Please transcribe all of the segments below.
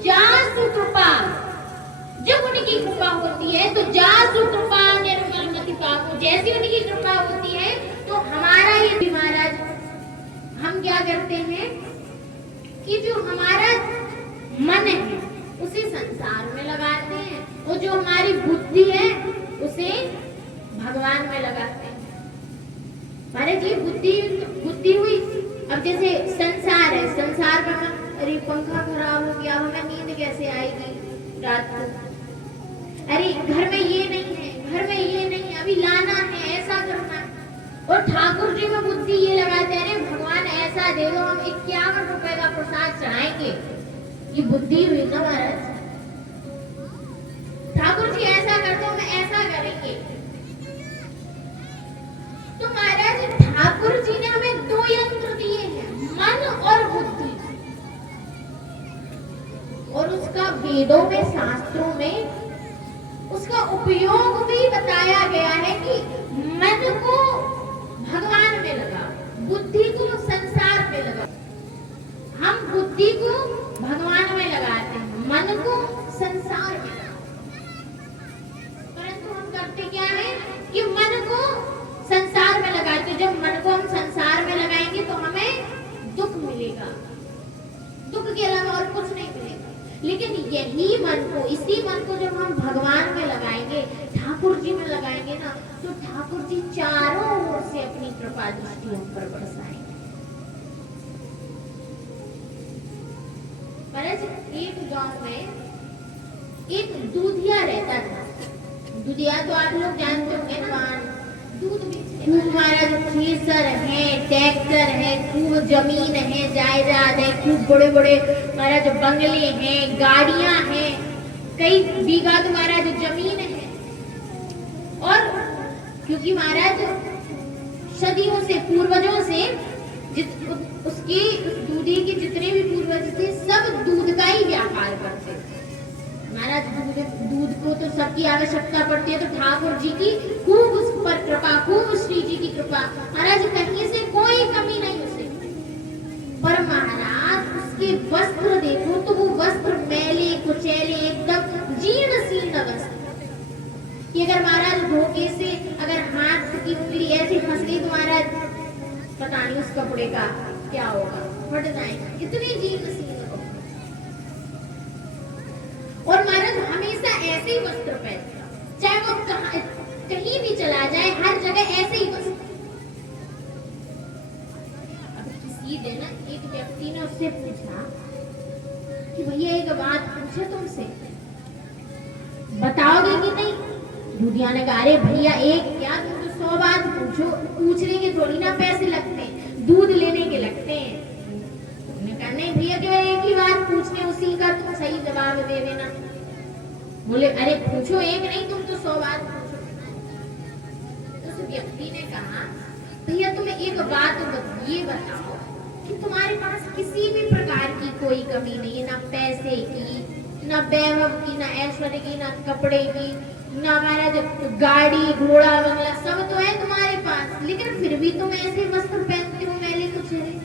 जासु कृपा, जब उनकी कृपा होती है तो जासु कृपा निर्मल मति पापो, जैसी उनकी कृपा होती है तो हमारा ये भी महाराज हम क्या करते हैं कि जो हमारा मन है उसे संसार में लगाते हैं और जो हमारी बुद्धि है उसे भगवान में लगाते हैं। महाराज ये बुद्धि हुई। अब जैसे संसार है, संसार का मन, अरे पंखा खराब हो गया, हमें नींद कैसे आएगी रात को, अरे घर में ये नहीं है, घर में ये नहीं, अभी लाना है, ऐसा करना है। और ठाकुर जी में बुद्धि ये लगाते हैं, अरे भगवान ऐसा दे दो, हम 51 रुपए का प्रसाद चढ़ाएंगे। ये बुद्धि हुई ना महाराज। ठाकुर जी ऐसा कर दो, हम ऐसा करेंगे। तो महाराज ठाकुर जी ने हमें 2 यंत्र दिए हैं, मन और बुद्धि, और उसका वेदों में शास्त्रों में उसका उपयोग भी बताया गया है कि मन को भगवान में लगा, बुद्धि को संसार में लगा। हम बुद्धि को भगवान में लगाते हैं, मन को संसार में लगाते हैं। परंतु हम करते क्या है कि मन को संसार में लगाते। जब मन को हम संसार में लगाएंगे तो हमें दुख मिलेगा, दुख के अलावा और कुछ नहीं मिलेगा। लेकिन यही मन को, इसी मन को जब हम भगवान में लगाएंगे, ठाकुर जी में लगाएंगे ना, तो ठाकुर जी चारों ओर से अपनी कृपा दृष्टि हम पर बरसाएंगे। महाराज एक गांव में एक दूधिया रहता था। दूधिया तो आप लोग जानते होंगे ना, दूध खूब महाराज थ्रेसर है, ट्रैक्टर है, खूब जमीन है, जायदाद है, खूब बड़े बड़े महाराज बंगले हैं, गाड़ियां हैं, कई बीघा तो महाराज जमीन है। और क्योंकि महाराज सदियों से, पूर्वजों से उसकी दूधी के जितने भी पूर्वज थे सब दूध का ही व्यापार करते थे। महाराज दूध को तो सबकी आवश्यकता पड़ती है, तो ठाकुर जी की खूब उस पर कृपा, खूब श्री जी की कृपा। महाराज कहीं से कोई कमी नहीं उसे। पर महाराज उसके वस्त्र देखो तो वो वस्त्र मैले कुचैले, एकदम जीर्ण शीर्ण वस्त्र, कि अगर महाराज धोखे से अगर हाथ की उंगली ऐसे फंस गई तो महाराज पता नहीं उस कपड़े का क्या होगा, फट जाएगा, इतनी जीर्ण शीर्ण। और महाराज हमेशा ऐसे ही वस्त्र पहनता, चाहे वो कहीं भी चला जाए, हर जगह ऐसे ही वस्त्र। अब किसी दिन एक व्यक्ति ने उससे पूछा कि भैया एक बात पूछे तुमसे, बताओगे कि नहीं? दूधिया ने कहा, अरे भैया एक क्या, तुम तो 100 बात पूछो, पूछने के थोड़ी ना पैसे लगते हैं, दूध लेने के लगते हैं। नहीं भैया, जो एक ही बात पूछने उसी का तुम सही जवाब दे देना। बोले अरे पूछो, एक नहीं तुम तो 100 बात पूछो। उस व्यक्ति ने कहा, भैया तुम्हें एक बात ये बताओ कि तुम्हारे पास किसी भी प्रकार की कोई कमी नहीं है, ना पैसे की, ना वैभव की, ना ऐश्वर्य की, ना कपड़े की, ना हमारा जब गाड़ी घोड़ा बंगला सब तो है तुम्हारे पास, लेकिन फिर भी तुम ऐसे वस्त्र पहनते हो मैले कुछ है।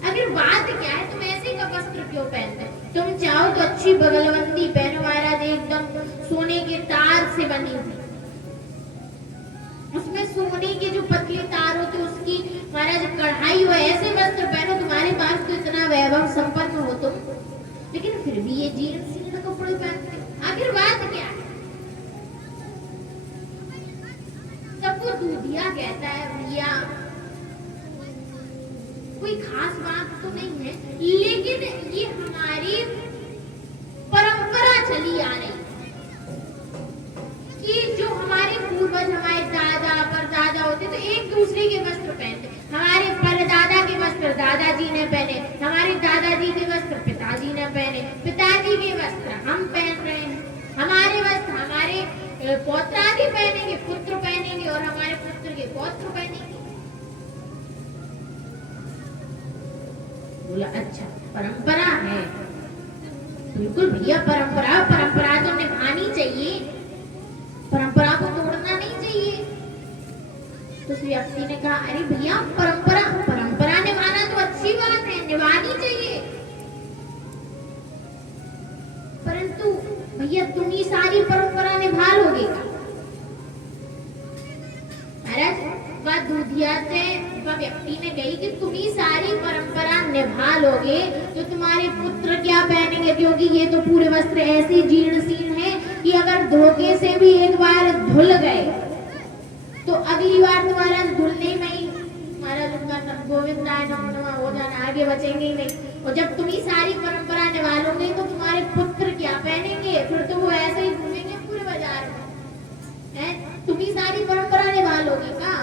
अगर बात क्या है, तुम ऐसे का वस्त्र क्यों पहनते हो? तुम चाहो तो अच्छी बगलबंदी पहनो महाराज, एकदम सोने के तार से बनी हुई, उसमें सोने के जो पतले तार होते उसकी महाराज कढ़ाई हो, ऐसे वस्त्र पहनो। तुम्हारे पास तो इतना वैभव संपन्न हो तुम, लेकिन फिर भी ये जीर्ण शीर्ण कपड़े पहनते हो, आखिर बात क्या है? तब वो दूधिया कहता है, भैया कोई खास बात तो नहीं है, लेकिन ये हमारी परंपरा चली आ रही कि जो हमारे पूर्वज, हमारे दादा परदादा होते तो एक दूसरे के वस्त्र पहनते। हमारे परदादा के वस्त्र दादाजी ने पहने, हमारे दादाजी के वस्त्र पिताजी ने पहने, पिताजी के वस्त्र हम पहन रहे हैं, हमारे वस्त्र हमारे पौत्रादि पहनेंगे, पुत्र पहनेंगे, और हमारे पुत्र के पौत्र पहनेंगे। बोला अच्छा परंपरा है, बिल्कुल भैया परंपरा, परंपरा तो निभानी चाहिए, परंपरा को तोड़ना नहीं चाहिए। तो उस व्यक्ति ने कहा, अरे भैया परंपरा, परंपरा निभाना तो अच्छी बात है, निभानी चाहिए, भैया तुम ही सारी परंपरा निभा लोगे का? महाराज वह दूधिया से वह व्यक्ति ने कही कि तुम ही सारी परंपरा निभा लोगे तो तुम्हारे पुत्र क्या पहनेंगे, क्योंकि ये तो पूरे वस्त्र ऐसे जीर्ण शीर्ण है कि अगर धोखे से भी एक बार धुल गए तो अगली बार तुम्हारा धुलने में ही महाराज गोविंद हो जाना, आगे बचेंगे ही नहीं। और जब तुम ही सारी परंपरा निभा लोगे तो तुम्हारे पुत्र क्या पहनेंगे, फिर तो वो ऐसे ही घूमेंगे पूरे बाजार में। है तुम ही सारी परंपरा निभा लोगे का?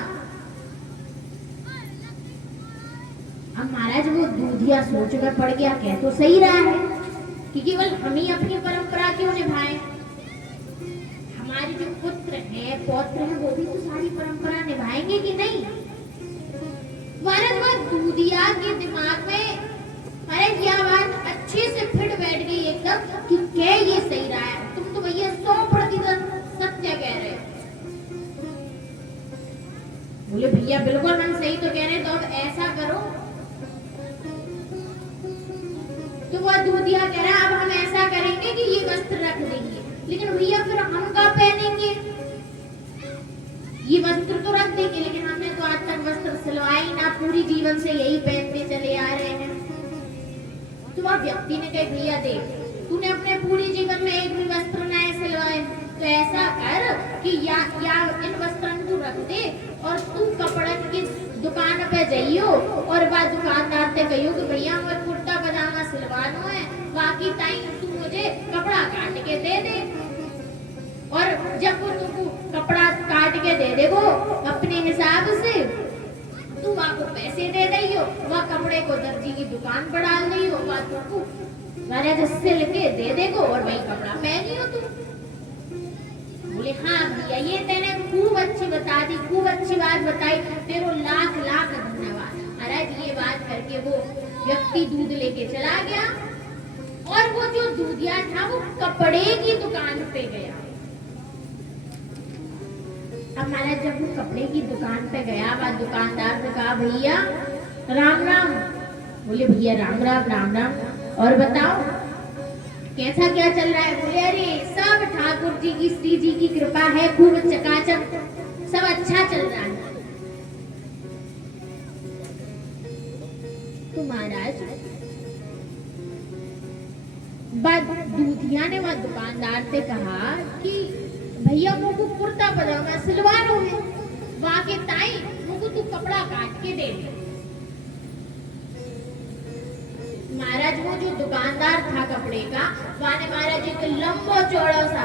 अब महाराज वो दूधिया सोच में पड़ गया, कह तो सही रहा है कि केवल हम ही अपनी परंपरा क्यों निभाएं, हमारे जो पुत्र हैं पौत्र हैं वो भी तो सारी परंपरा निभाएंगे कि नहीं। महाराज वह दूधिया के दिमाग में महाराज यह बात अच्छे से फिट बैठ गई एकदम कि क्या ये सही रहा है, तुम तो भैया 100% सत्य कह रहे हो। बोले भैया बिल्कुल हम सही तो कह रहे, तो अब ऐसा करो। तो वह दूधिया कह रहा अब हम ऐसा करेंगे कि ये वस्त्र रख देंगे, लेकिन भैया फिर हम क्या पहनेंगे, ये वस्त्र तो रख देंगे लेकिन हमने तो आज तक वस्त्र सिलवाए ही ना, पूरी जीवन से यही पहनते चले आ रहे हैं। तो वह व्यक्ति ने कहा भैया देख तूने अपने पूरे जीवन में एक भी वस्त्र नए सिलवाए, तो ऐसा कर कि या इन वस्त्रों को रख दे और तू कपड़न की दुकान पे जाइयो और वह दुकानदार से कहियो कि भैया मुझे कुर्ता पजामा सिलवाना है, बाकी टाइम तू मुझे कपड़ा काट के दे दे। और जब वो तुमको कपड़ा काट के दे देगो अपने हिसाब से, तू वहाँ को पैसे दे दियो, वह कपड़े को दर्जी की दुकान पर डाल दियो, वह तुमको महाराज सिल के दे देगो और वही कपड़ा पहनियो तू। बोले हाँ भैया ये तेने खूब अच्छी बता दी, खूब अच्छी बात बताई, तेरो लाख लाख धन्यवाद। महाराज ये बात करके वो व्यक्ति दूध लेके चला गया और वो जो दूधिया था वो कपड़े की दुकान पे गया। अब महाराज जब वो कपड़े की दुकान पे गया, वह दुकानदार ने कहा भैया राम राम। बोले भैया राम राम राम राम, और बताओ कैसा क्या चल रहा है। बोले अरे सब ठाकुर जी की श्री जी की कृपा है, खूब चकाचक सब अच्छा चल रहा है। तो महाराज दूधिया ने वह दुकानदार से कहा कि भैया मुझको कुर्ता पजामा सिलवाना है, वाके ताई मुझको तू कपड़ा काट के दे दे। महाराज वो जो दुकानदार था कपड़े का, वाने महाराज एक लंबा चौड़ा सा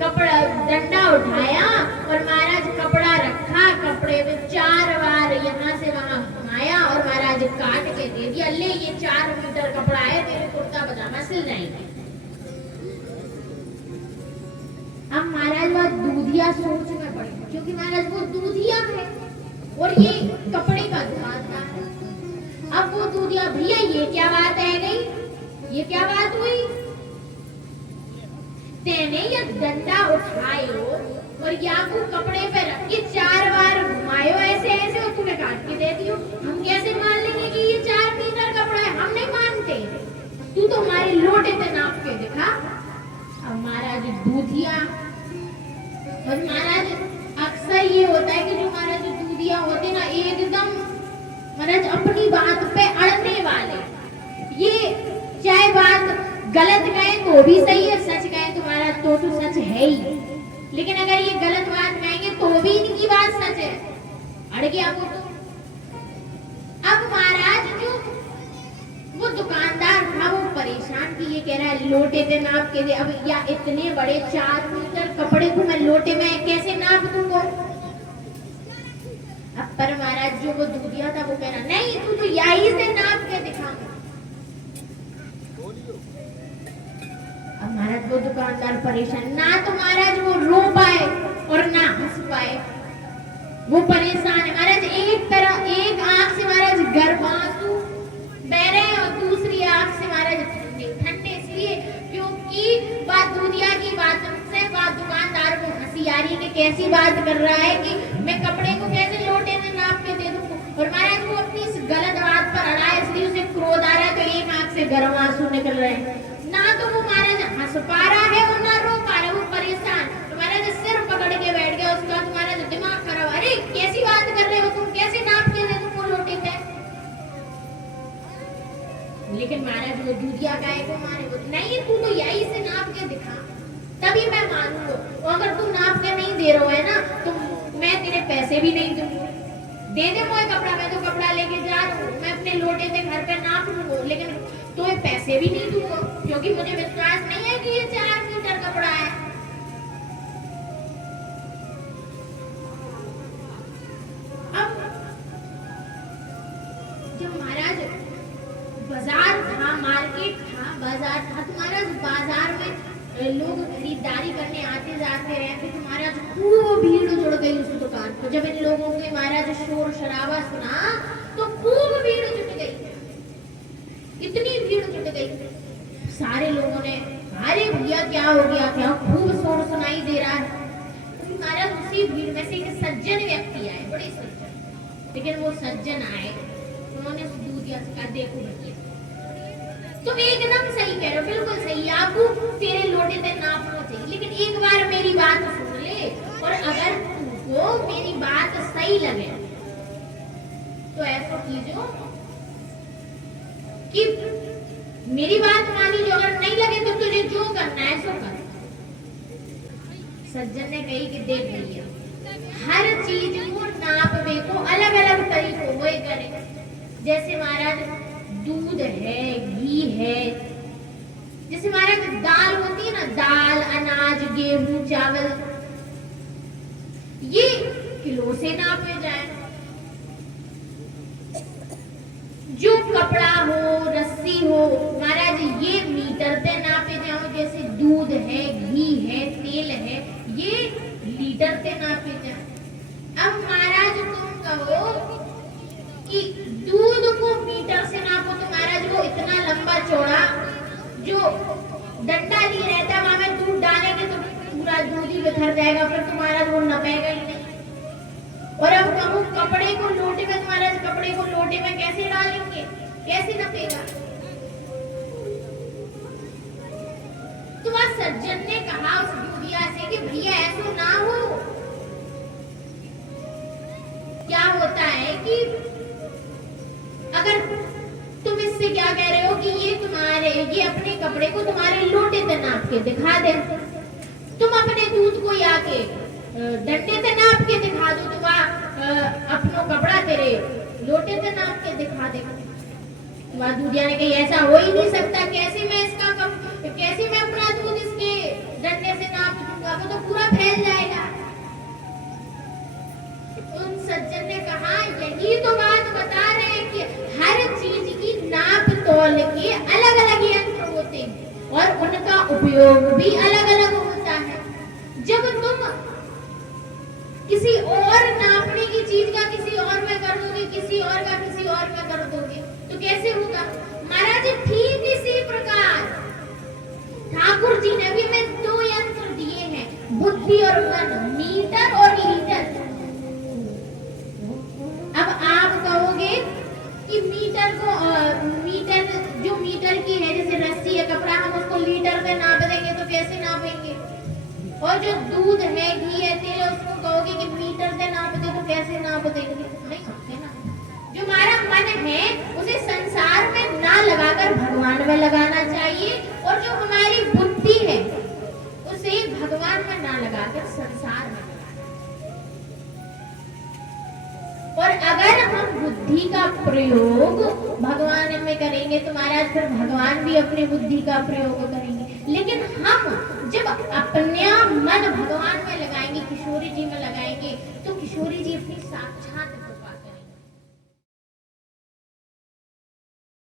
कपड़ा डंडा उठाया और महाराज कपड़ा रखा, कपड़े में 4 बार यहाँ से वहां घुमाया और महाराज काट के दे दिया, ले ये 4 मीटर कपड़ा है, तेरे कुर्ता पजामा सिल जाएंगे। अब महाराज वह दूधिया सोच में पड़े, क्योंकि महाराज वो दूधिया है और ये कपड़े का दुकानदार है। अब वो दूधिया भैया ये क्या बात है गई, ये क्या बात हुई, तेने ये डंडा उठायो और या को कपड़े पे रख के 4 बार घुमायो ऐसे ऐसे और तुम्हें काट के दे दियो, हम कैसे मान लेंगे कि ये 4 मीटर कपड़ा है, हम नहीं मानते, तू तो हमारे लोटे पे नाप के दिखा। अब महाराज दूधिया, और महाराज अक्सर ये होता है कि जो महाराज दूधिया होते ना एकदम महाराज अपनी बात पे अड़ने वाले, ये चाहे बात गलत कहे तो भी सही है, सच कहे तो महाराज तो सच है ही, लेकिन अगर ये गलत बात कहेंगे तो भी इनकी बात सच है, अड़ गया वो तो। अब महाराज जो वो दुकानदार था वो परेशान कि ये कह रहा है लोटे पे नाप के दे, अब या इतने बड़े 4 मीटर कपड़े को मैं लोटे में कैसे नाप दूंगा। अब पर महाराज जो वो दूधिया था वो कह रहा नहीं तू तो यही से नाप के दिखा। अब महाराज वो दुकानदार परेशान, ना तो महाराज वो रो पाए और ना हंस पाए, वो परेशान है। महाराज एक आंख से महाराज गर्भांसू बह रहे और दूसरी आंख से महाराज ठंडे, इसलिए क्योंकि बात दूधिया की बात से बात दुकानदार को हंसी आ रही है कि कैसी बात कर रहा है कि मैं कपड़े को कैसे लोटे में नाप के दे दूं, और महाराज वो अपनी इस गलत बात पर अड़ा है, इसलिए उसे क्रोध आ रहा है, तो एक आंख से गर्म आंसू निकल रहे हैं, ना तो वो महाराज हंस पा रहा है और ना रो लेकिन महाराज वो दूधिया गाय को मारे, वो नहीं तू तो यही से नाप के दिखा तभी मैं मानूंगा, और अगर तू नाप के नहीं दे रहा है ना तो मैं तेरे पैसे भी नहीं दूंगा। दे दे मुझे कपड़ा, मैं तो कपड़ा लेके जा रहा हूँ, मैं अपने लोटे से घर पे नाप लूंगा, लेकिन तुम्हें पैसे भी नहीं दूंगा, क्योंकि मुझे विश्वास नहीं है कि ये 4 मीटर कपड़ा है। अब जब महाराज बाजार था, मार्केट था, बाजार था, तो महाराज बाजार में लोग खरीदारी करने आते जाते रहते, तो महाराज खूब भीड़ जुड़ गई उस दुकान पर। जब इन लोगों के महाराज शोर शराबा सुना तो खूब भीड़ जुट गई, इतनी भीड़ जुट गई, सारे लोगों ने अरे भैया क्या हो गया, क्या खूब शोर सुनाई दे रहा है। तो महाराज उसी भीड़ में से एक सज्जन व्यक्ति आए, बड़े सज्जन, लेकिन वो सज्जन आए, उन्होंने दूधिया से कहा देखो भैया तुम एकदम सही कह रहे हो, बिल्कुल सही, आपको तेरे लोटे से नापना चाहिए, लेकिन एक बार मेरी बात सुन ले, और अगर तुमको मेरी बात सही लगे तो ऐसा कीजिए कि मेरी बात मानी, जो अगर नहीं लगे तो तुझे जो करना है सो कर। सज्जन ने कही कि देख भैया हर चीज को नापने को अलग अलग तरीकों वही करें, जैसे महाराज दूध है, घी है, जैसे महाराज दाल होती है ना, दाल, अनाज, गेहूं, चावल, ये किलो से नापे जाए। जो कपड़ा हो, रस्सी हो, महाराज ये मीटर से नापे जाओ, जैसे दूध है, घी है, तेल है, ये लीटर से नापे जाए। अब महाराज तुम कहो कि दूध को मीटर से नापो, तो महाराज वो इतना लंबा चौड़ा जो डंडा लिए रहता है, वहां में दूध डालेंगे तो पूरा दूध ही बिखर जाएगा, फिर तुम्हारा वो नपेगा ही नहीं। और अब कहूँ कपड़े को लोटे में, तुम्हारा कपड़े को लोटे में कैसे डालेंगे, कैसे नपेगा। तो वह सज्जन ने कहा उस दूधिया से कि भैया ऐसा ना हो, क्या होता है कि अगर तुम इससे क्या कह रहे हो कि ये अपने कपड़े को तुम्हारे लोटे से नाप के दिखा दे, तुम अपने दूध को या के डंडे से नाप के दिखा दो, तो वह अपना कपड़ा तेरे लोटे से नाप के दिखा देगा। वह दूधिया ने कही ऐसा हो ही नहीं सकता, कैसे मैं अपना दूध इसके डंडे से नाप दूंगा, वो तो पूरा फैल जाएगा। उन सज्जन ने कहा यही तो बात बता रहे हैं कि हर चीज की नाप तौल के अलग अलग यंत्र होते हैं और उनका उपयोग भी अलग अलग होता है। जब तुम किसी और नापने की चीज का किसी और में कर दोगे, किसी और का किसी और में कर दोगे, तो कैसे होगा। महाराज ठीक इसी प्रकार ठाकुर जी ने भी हमें 2 यंत्र दिए हैं, बुद्धि और मन, मीटर और लीटर। अब आप कहोगे कि मीटर जो मीटर की है, जैसे रस्सी है, कपड़ा, हम उसको लीटर से नाप देंगे तो कैसे नापेंगे। और जो दूध है, घी है, तेल है, उसको कहोगे कि मीटर से नाप दे तो कैसे नाप देंगे, नहीं सकते ना। जो हमारा मन है उसे संसार में ना लगाकर भगवान में लगाना चाहिए, और जो हमारी बुद्धि है उसे भगवान में ना लगाकर संसार में। और अगर हम बुद्धि का प्रयोग भगवान में करेंगे तो महाराज फिर भगवान भी अपनी बुद्धि का प्रयोग करेंगे। लेकिन हम जब अपना मन भगवान में लगाएंगे